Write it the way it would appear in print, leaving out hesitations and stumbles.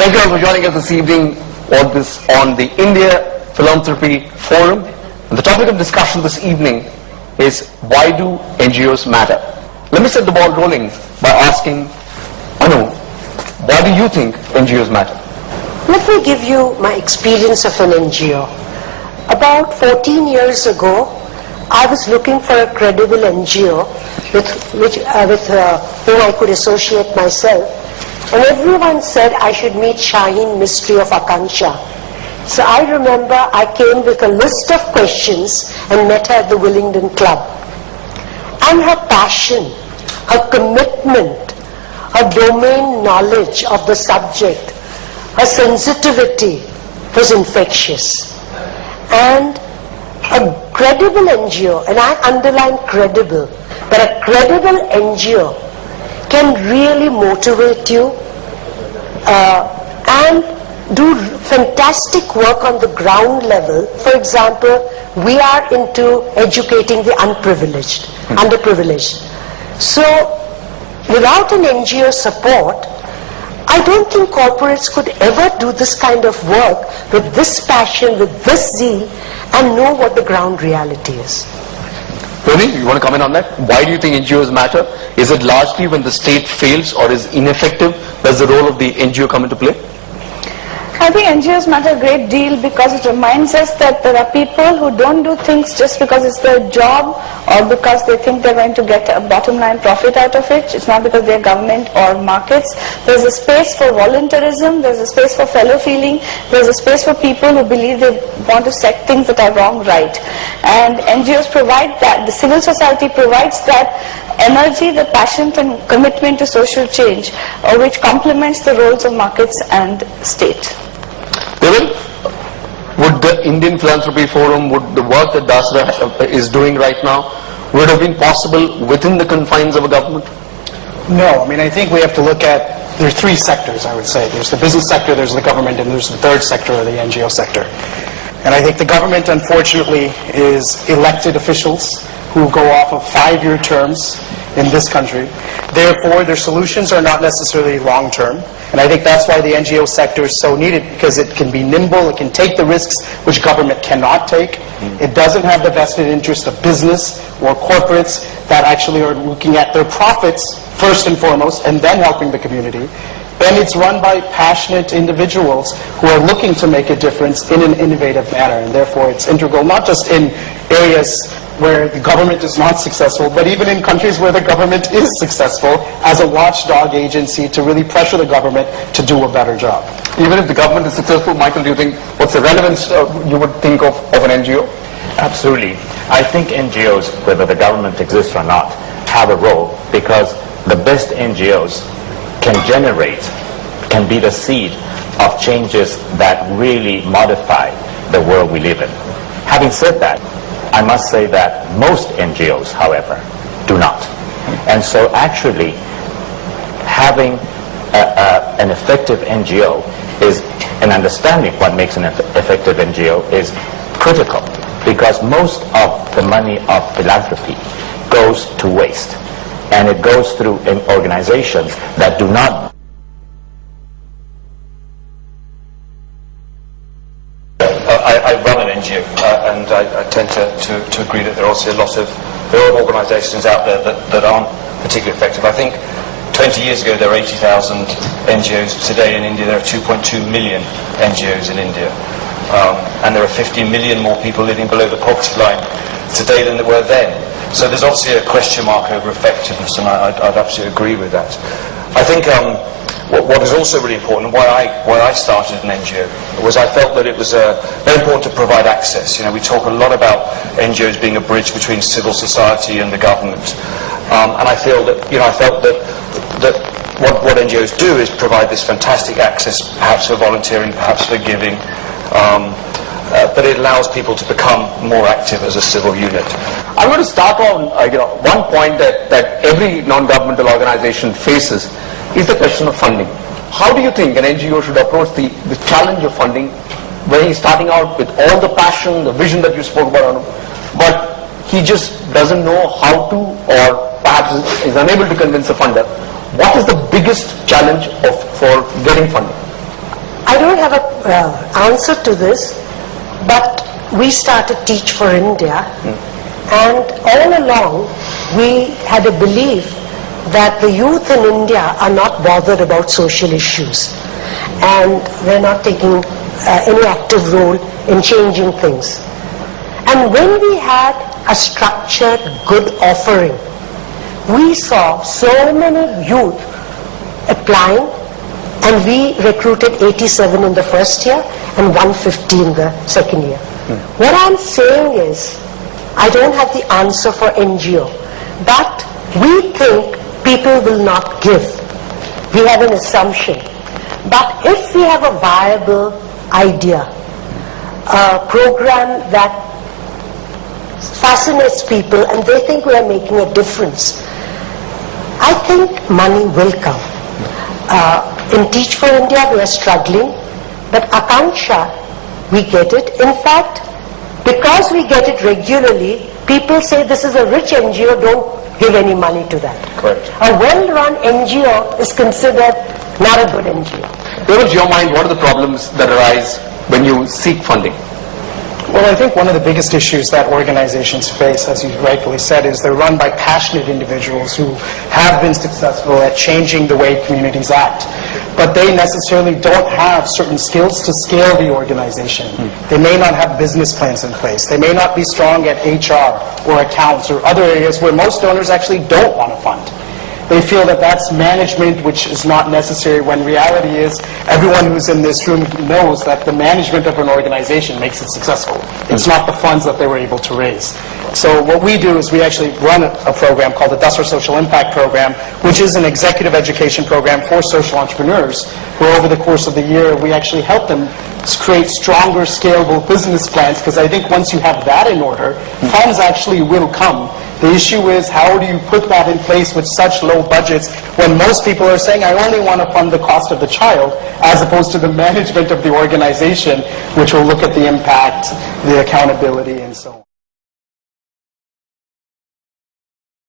Thank you all for joining us this evening on the India Philanthropy Forum. And the topic of discussion this evening is, why do NGOs matter? Let me set the ball rolling by asking Anu, why do you think NGOs matter? Let me give you my experience of an NGO. About 14 years ago, I was looking for a credible NGO with whom I could associate myself. And everyone said I should meet Shaheen Mystery of Akanksha. So I remember I came with a list of questions and met her at the Willingdon Club. And her passion, her commitment, her domain knowledge of the subject, her sensitivity was infectious. And a credible NGO, and I underline credible, but a credible NGO can really motivate you and do fantastic work on the ground level. For example, we are into educating the unprivileged, underprivileged. So without an NGO support, I don't think corporates could ever do this kind of work with this passion, with this zeal, and know what the ground reality is. Tony, you want to comment on that? Why do you think NGOs matter? Is it largely when the state fails or is ineffective? Does the role of the NGO come into play? I think NGOs matter a great deal because it reminds us that there are people who don't do things just because it's their job or because they think they're going to get a bottom line profit out of it. It's not because they're government or markets. There's a space for voluntarism, there's a space for fellow feeling, there's a space for people who believe they want to set things that are wrong right. And NGOs provide that, the civil society provides that energy, the passion and commitment to social change, which complements the roles of markets and state. Devin, would the Indian Philanthropy Forum, would the work that Dasra is doing right now, would have been possible within the confines of a government? No, I mean, I think we have to look at, there are three sectors, I would say. There's the business sector, there's the government, and there's the third sector, or the NGO sector. And I think the government, unfortunately, is elected officials who go off of 5-year terms in this country. Therefore, their solutions are not necessarily long-term. And I think that's why the NGO sector is so needed, because it can be nimble, it can take the risks which government cannot take. It doesn't have the vested interest of business or corporates that actually are looking at their profits first and foremost, and then helping the community. And it's run by passionate individuals who are looking to make a difference in an innovative manner. And therefore, it's integral, not just in areas where the government is not successful, but even in countries where the government is successful, as a watchdog agency to really pressure the government to do a better job. Even if the government is successful, Michael, do you think, what's the relevance you would think of an NGO? Absolutely. I think NGOs, whether the government exists or not, have a role, because the best NGOs can be the seed of changes that really modify the world we live in. Having said that, I must say that most NGOs, however, do not. And so actually having an effective NGO is, and understanding what makes an effective NGO is critical, because most of the money of philanthropy goes to waste, and it goes through organizations that do not. I run an NGO, and I tend to agree that there are also a lot of organisations out there that aren't particularly effective. I think 20 years ago there were 80,000 NGOs. Today in India there are 2.2 million NGOs in India, and there are 50 million more people living below the poverty line today than there were then. So there's obviously a question mark over effectiveness, and I'd absolutely agree with that. I think what is also really important, why I started an NGO, was I felt that it was very important to provide access. You know, we talk a lot about NGOs being a bridge between civil society and the government, and I felt that what NGOs do is provide this fantastic access, perhaps for volunteering, perhaps for giving, but it allows people to become more active as a civil unit. I'm going to start on one point that every non-governmental organization faces is the question of funding. How do you think an NGO should approach the challenge of funding when he's starting out with all the passion, the vision that you spoke about, but he just doesn't know how to, or perhaps is unable to convince a funder? What is the biggest challenge for getting funding? I don't have an answer to this, but we started Teach for India, and all along we had a belief that the youth in India are not bothered about social issues, and they're not taking any active role in changing things. And when we had a structured, good offering, we saw so many youth applying, and we recruited 87 in the first year and 150 in the second year. What I'm saying is, I don't have the answer for NGO, but we think people will not give. We have an assumption. But if we have a viable idea, a program that fascinates people and they think we are making a difference, I think money will come. In Teach for India we are struggling, but Akanksha, we get it. In fact, because we get it regularly, people say this is a rich NGO, don't give any money to that. Correct. A well-run NGO is considered not a good NGO. Towards your mind, what are the problems that arise when you seek funding? Well, I think one of the biggest issues that organizations face, as you rightfully said, is they're run by passionate individuals who have been successful at changing the way communities act. But they necessarily don't have certain skills to scale the organization. They may not have business plans in place. They may not be strong at HR or accounts or other areas where most donors actually don't want to fund. They feel that that's management, which is not necessary, when reality is everyone who's in this room knows that the management of an organization makes it successful. It's not the funds that they were able to raise. So what we do is we actually run a program called the Dasra Social Impact Program, which is an executive education program for social entrepreneurs, where over the course of the year we actually help them create stronger, scalable business plans, because I think once you have that in order, funds actually will come. The issue is, how do you put that in place with such low budgets when most people are saying, I only want to fund the cost of the child, as opposed to the management of the organization, which will look at the impact, the accountability, and so on.